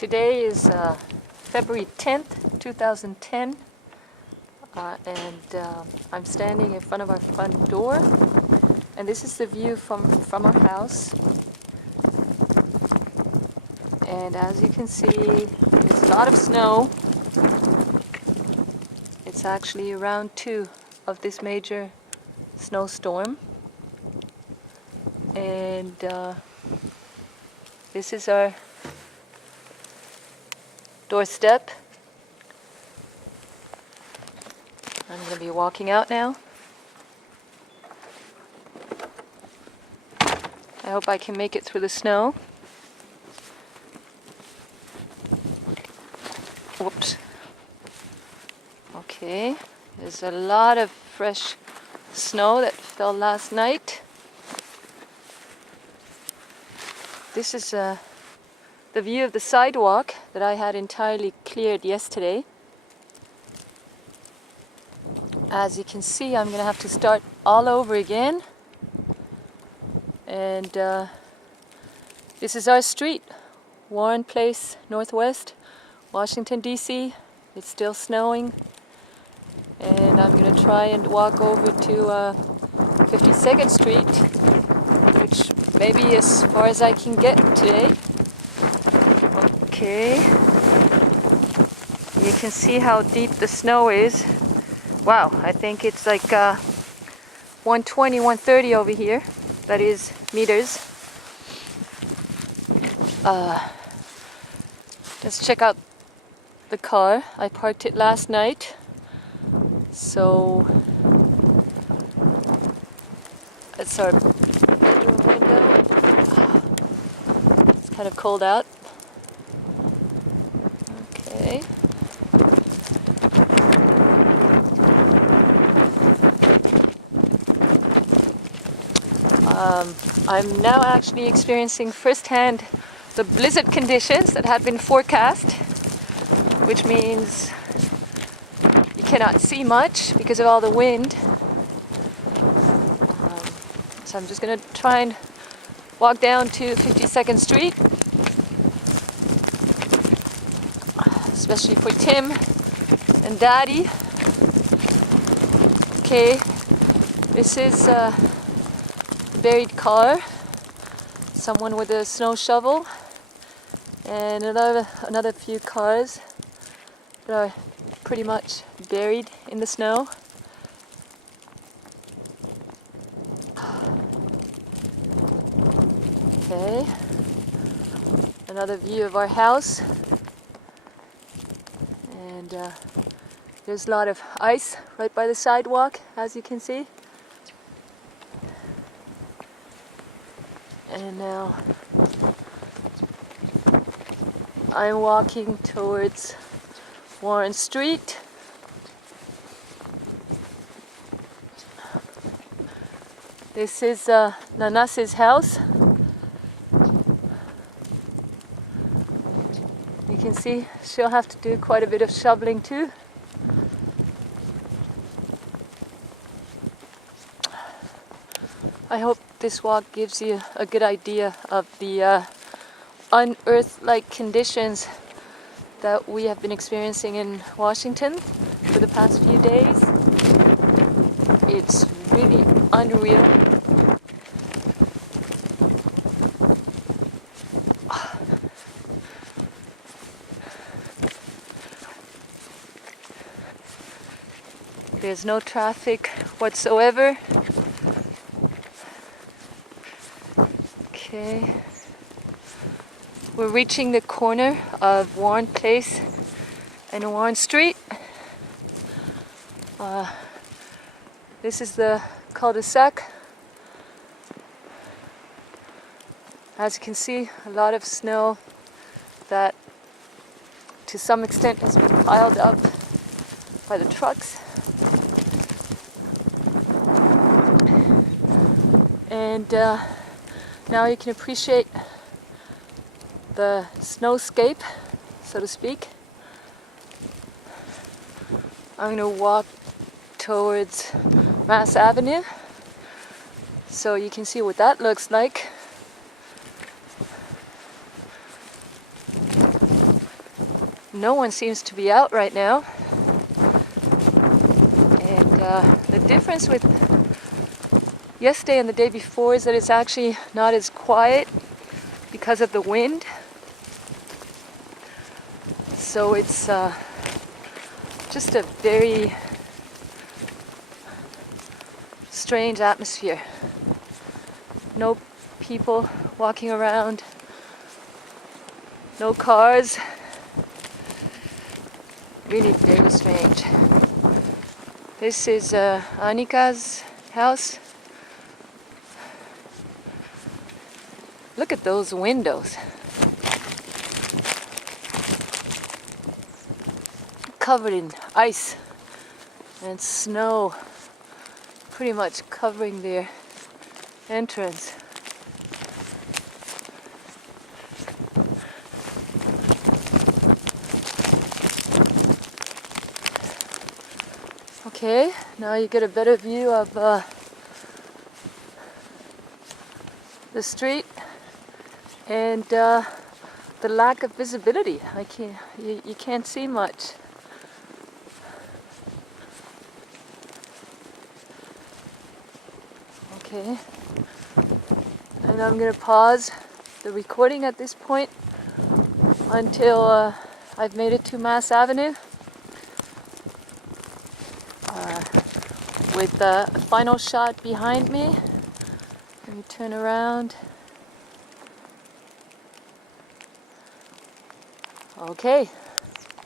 Today is February 10th, 2010, and I'm standing in front of our front door, and this is the view from our house. And as you can see, there's a lot of snow. It's actually round 2 of this major snowstorm, and this is our doorstep. I'm going to be walking out now. I hope I can make it through the snow. Whoops. Okay, there's a lot of fresh snow that fell last night. This is the view of the sidewalk that I had entirely cleared yesterday. As you can see, I'm going to have to start all over again. And this is our street, Warren Place, Northwest, Washington, D.C. It's still snowing. And I'm going to try and walk over to 52nd Street, which may be as far as I can get today. Okay, you can see how deep the snow is. Wow, I think it's like 120, 130 over here. That is meters. Let's check out the car. I parked it last night. So that's our bedroom window. It's kind of cold out. Okay. I'm now actually experiencing firsthand the blizzard conditions that had been forecast, which means you cannot see much because of all the wind. So I'm just going to try and walk down to 52nd Street, especially for Tim and Daddy. Okay, this is a buried car, someone with a snow shovel, and another few cars that are pretty much buried in the snow. Okay, another view of our house, and there's a lot of ice right by the sidewalk, as you can see. And now I'm walking towards Warren Street. This is Nanas's house. You can see she'll have to do quite a bit of shoveling too. I hope this walk gives you a good idea of the unearth-like conditions that we have been experiencing in Washington for the past few days. It's really unreal. There's no traffic whatsoever. Okay, we're reaching the corner of Warren Place and Warren Street. This is the cul-de-sac. As you can see, a lot of snow that to some extent has been piled up by the trucks. And now you can appreciate the snowscape, so to speak. I'm going to walk towards Mass Avenue so you can see what that looks like. no one seems to be out right now. And the difference with yesterday and the day before is that it's actually not as quiet because of the wind. So it's just a very strange atmosphere. No people walking around, no cars. Really very strange. This is Annika's house. Look at those windows. Covered in ice and snow, pretty much covering their entrance. Okay, now you get a better view of the street and the lack of visibility. You can't see much. Okay, and I'm gonna pause the recording at this point until I've made it to Mass Avenue with the final shot behind me. Let me turn around. Okay.